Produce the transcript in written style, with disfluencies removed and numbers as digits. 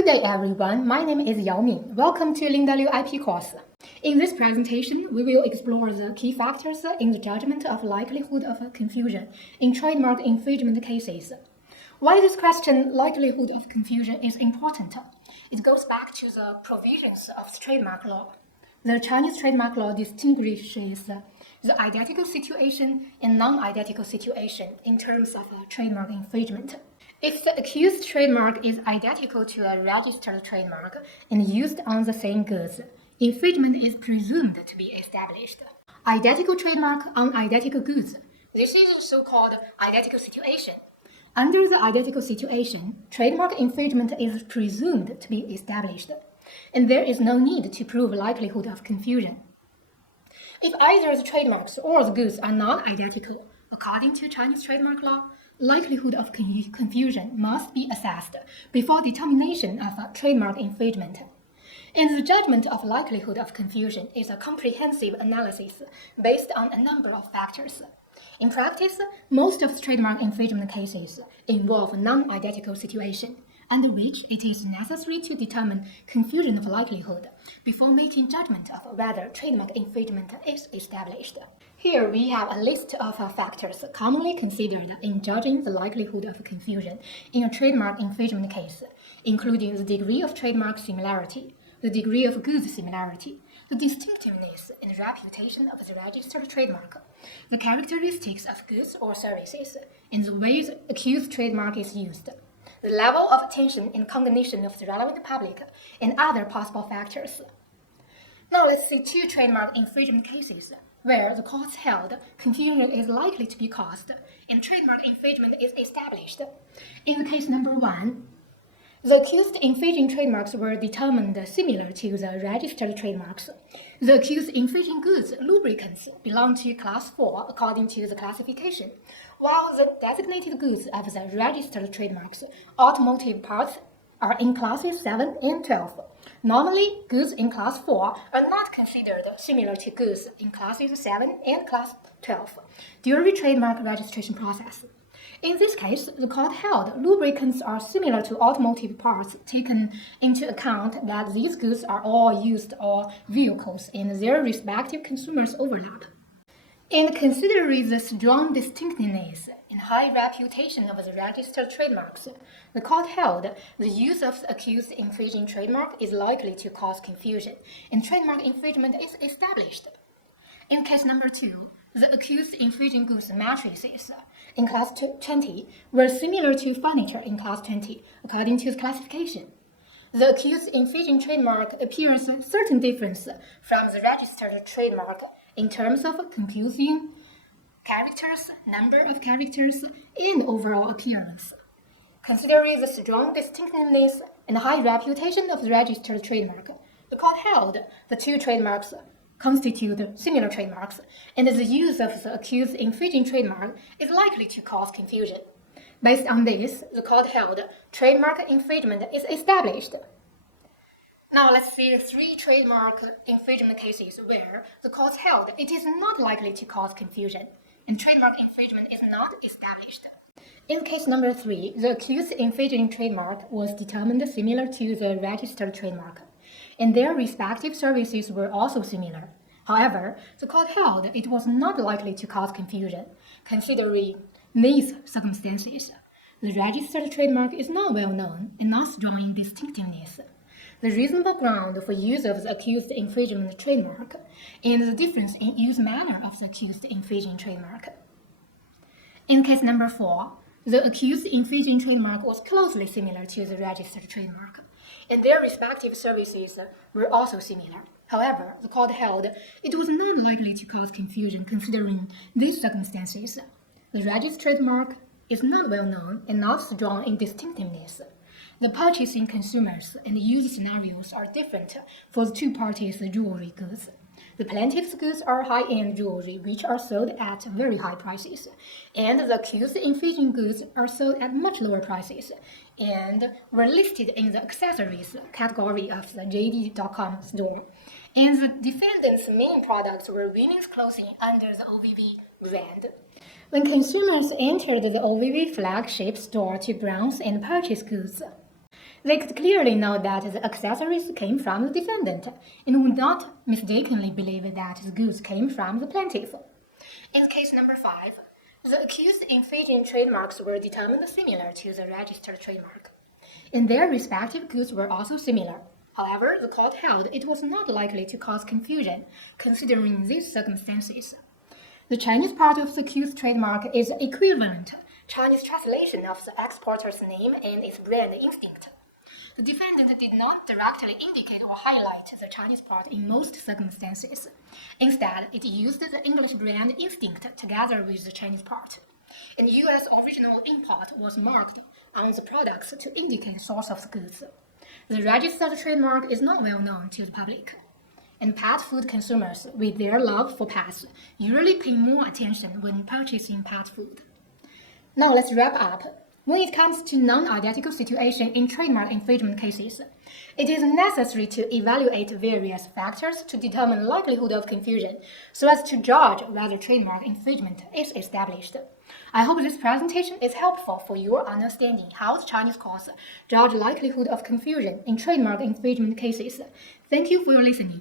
Good day, everyone. My name is Yao Min. Welcome to Lindalu IP course. In this presentation, we will explore the key factors in the judgment of likelihood of confusion in trademark infringement cases. Why this question, likelihood of confusion, is important? It goes back to the provisions of trademark law. The Chinese trademark law distinguishes the identical situation and non-identical situation in terms of trademark infringement. If the accused trademark is identical to a registered trademark and used on the same goods, infringement is presumed to be established. Identical trademark on identical goods. This is the so-called identical situation. Under the identical situation, trademark infringement is presumed to be established, and there is no need to prove likelihood of confusion. If either the trademarks or the goods are not identical, according to Chinese trademark law, likelihood of confusion must be assessed before determination of a trademark infringement. And the judgment of likelihood of confusion is a comprehensive analysis based on a number of factors. In practice, most of the trademark infringement cases involve non-identical situation, under which it is necessary to determine confusion of likelihood before making judgment of whether trademark infringement is established. Here we have a list of factors commonly considered in judging the likelihood of confusion in a trademark infringement case, including the degree of trademark similarity, the degree of goods similarity, the distinctiveness and reputation of the registered trademark, the characteristics of goods or services, and the way the accused trademark is used, the level of attention and cognition of the relevant public, and other possible factors. Now let's see two trademark infringement cases where the courts held confusion is likely to be caused and trademark infringement is established. In the case number 1, the accused infringing trademarks were determined similar to the registered trademarks. The accused infringing goods, lubricants, belong to Class 4 according to the classification, while the designated goods of the registered trademarks, automotive parts, are in Classes 7 and 12. Normally, goods in Class 4 are not considered similar to goods in Classes 7 and Class 12 during the trademark registration process. In this case, the court held lubricants are similar to automotive parts, taken into account that these goods are all used or vehicles and their respective consumers overlap. And considering the strong distinctiveness and high reputation of the registered trademarks, the court held the use of the accused infringing trademark is likely to cause confusion, and trademark infringement is established. In case number 2, the accused infringing goods mattresses in Class 20 were similar to furniture in Class 20, according to the classification. The accused infringing trademark appears certain difference from the registered trademark in terms of computing characters, number of characters, and overall appearance. Considering the strong distinctiveness and high reputation of the registered trademark, the court held the two trademarks constitute similar trademarks, and the use of the accused infringing trademark is likely to cause confusion. Based on this, the court held trademark infringement is established. Now let's see 3 trademark infringement cases where the court held it is not likely to cause confusion, and trademark infringement is not established. In case number 3, the accused infringing trademark was determined similar to the registered trademark, and their respective services were also similar. However, the court held it was not likely to cause confusion, considering these circumstances. The registered trademark is not well known and not strong in distinctiveness. The reasonable ground for use of the accused infringement trademark and the difference in use manner of the accused infringing trademark. In case number 4, the accused infringing trademark was closely similar to the registered trademark, and their respective services were also similar. However, the court held it was not likely to cause confusion considering these circumstances. The registered trademark is not well known and not strong in distinctiveness. The purchasing consumers and use scenarios are different for the two parties' jewelry goods. The plaintiff's goods are high-end jewelry which are sold at very high prices, and the accused infringing goods are sold at much lower prices and were listed in the accessories category of the JD.com store. And the defendant's main products were women's clothing under the OVV brand. When consumers entered the OVV flagship store to browse and purchase goods, They could clearly know that the accessories came from the defendant and would not mistakenly believe that the goods came from the plaintiff. In case number 5, the accused infringing trademarks were determined similar to the registered trademark, and their respective goods were also similar. However, the court held it was not likely to cause confusion, considering these circumstances. The Chinese part of the accused trademark is equivalent Chinese translation of the exporter's name and its brand instinct. The defendant did not directly indicate or highlight the Chinese part in most circumstances. Instead, it used the English brand instinct together with the Chinese part. And U.S. original import was marked on the products to indicate the source of the goods. The registered trademark is not well known to the public, and pet food consumers, with their love for pets, usually pay more attention when purchasing pet food. Now let's wrap up. When it comes to non-identical situations in trademark infringement cases, it is necessary to evaluate various factors to determine likelihood of confusion so as to judge whether trademark infringement is established. I hope this presentation is helpful for your understanding how the Chinese courts judge likelihood of confusion in trademark infringement cases. Thank you for your listening.